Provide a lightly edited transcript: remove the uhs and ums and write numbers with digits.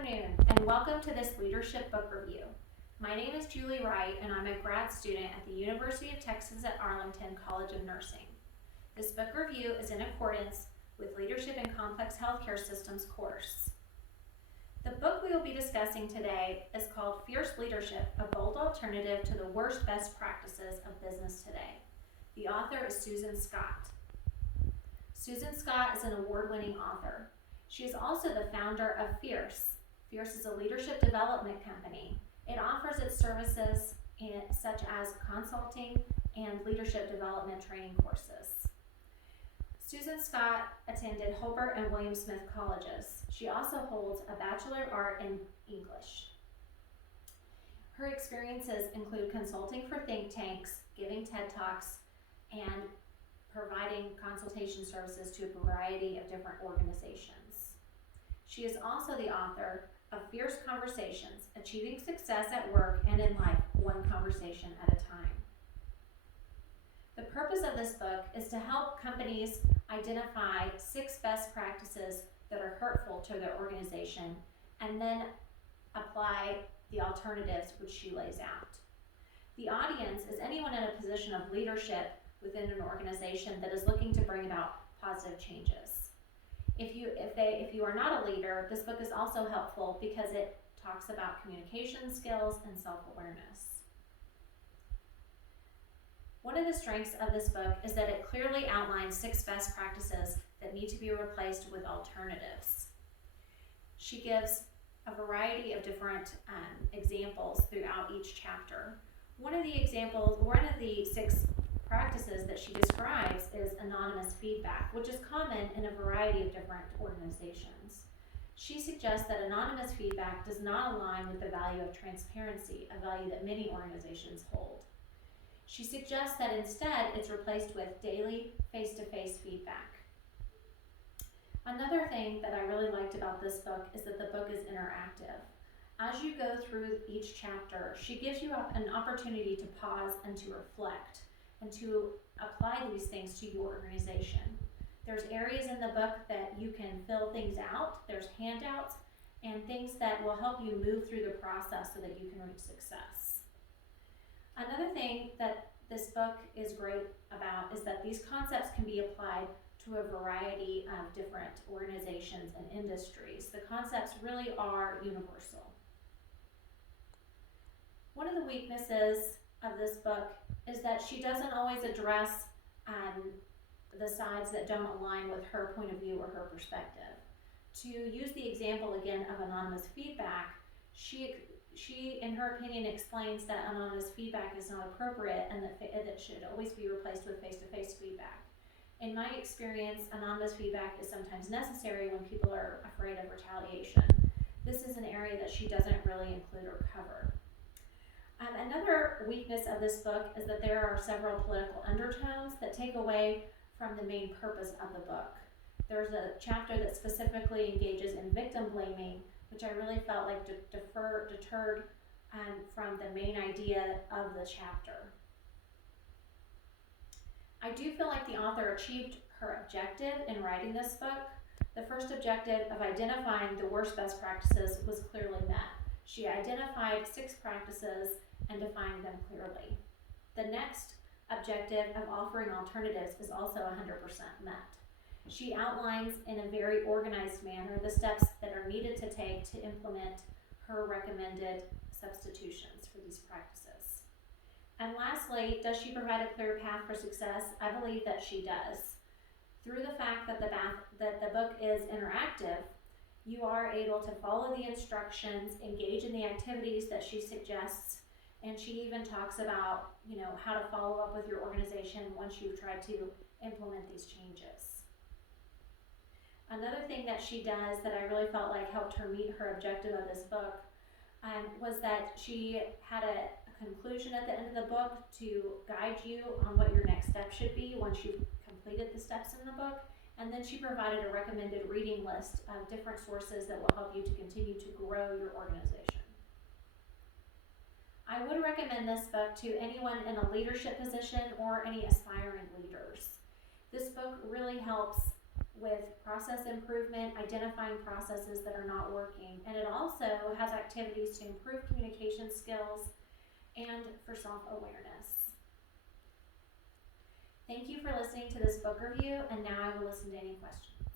afternoon, and welcome to this Leadership Book Review. My name is Julie Wright, and I'm a grad student at the University of Texas at Arlington College of Nursing. This book review is in accordance with Leadership in Complex Healthcare Systems course. The book we will be discussing today is called Fierce Leadership, a Bold Alternative to the Worst Best Practices of Business Today. The author is Susan Scott. Susan Scott is an award-winning author. She is also the founder of Fierce. Fierce is a leadership development company. It offers its services such as consulting and leadership development training courses. Susan Scott attended Hobart and William Smith colleges. She also holds a Bachelor of Art in English. Her experiences include consulting for think tanks, giving TED Talks, and providing consultation services to a variety of different organizations. She is also the author of Fierce Conversations, Achieving Success at Work and in Life, One Conversation at a Time. The purpose of this book is to help companies identify 6 best practices that are hurtful to their organization and then apply the alternatives which she lays out. The audience is anyone in a position of leadership within an organization that is looking to bring about positive changes. If you are not a leader, this book is also helpful because it talks about communication skills and self-awareness. One of the strengths of this book is that it clearly outlines 6 best practices that need to be replaced with alternatives. She gives a variety of different examples throughout each chapter. One of the 6 practices that she describes is anonymous feedback, which is common in a variety of different organizations. She suggests that anonymous feedback does not align with the value of transparency, a value that many organizations hold. She suggests that instead it's replaced with daily face-to-face feedback. Another thing that I really liked about this book is that the book is interactive. As you go through each chapter, she gives you an opportunity to pause and to reflect and to apply these things to your organization. There's areas in the book that you can fill things out. There's handouts and things that will help you move through the process so that you can reach success. Another thing that this book is great about is that these concepts can be applied to a variety of different organizations and industries. The concepts really are universal. One of the weaknesses of this book is that she doesn't always address the sides that don't align with her point of view or her perspective. To use the example again of anonymous feedback, she in her opinion explains that anonymous feedback is not appropriate and that it should always be replaced with face-to-face feedback. In my experience, anonymous feedback is sometimes necessary when people are afraid of retaliation. This is an area that she doesn't really include or cover. Another weakness of this book is that there are several political undertones that take away from the main purpose of the book. There's a chapter that specifically engages in victim blaming, which I really felt like deterred from the main idea of the chapter. I do feel like the author achieved her objective in writing this book. The first objective of identifying the worst best practices was clearly met. She identified 6 practices and defined them clearly. The next objective of offering alternatives is also 100% met. She outlines in a very organized manner the steps that are needed to take to implement her recommended substitutions for these practices. And lastly, does she provide a clear path for success? I believe that she does. Through the fact that the book is interactive, you are able to follow the instructions, engage in the activities that she suggests, and she even talks about, how to follow up with your organization once you've tried to implement these changes. Another thing that she does that I really felt like helped her meet her objective of this book was that she had a conclusion at the end of the book to guide you on what your next step should be once you've completed the steps in the book. And then she provided a recommended reading list of different sources that will help you to continue to grow your organization. I would recommend this book to anyone in a leadership position or any aspiring leaders. This book really helps with process improvement, identifying processes that are not working, and it also has activities to improve communication skills and for self-awareness. Thank you for listening to this book review, and now I will listen to any questions.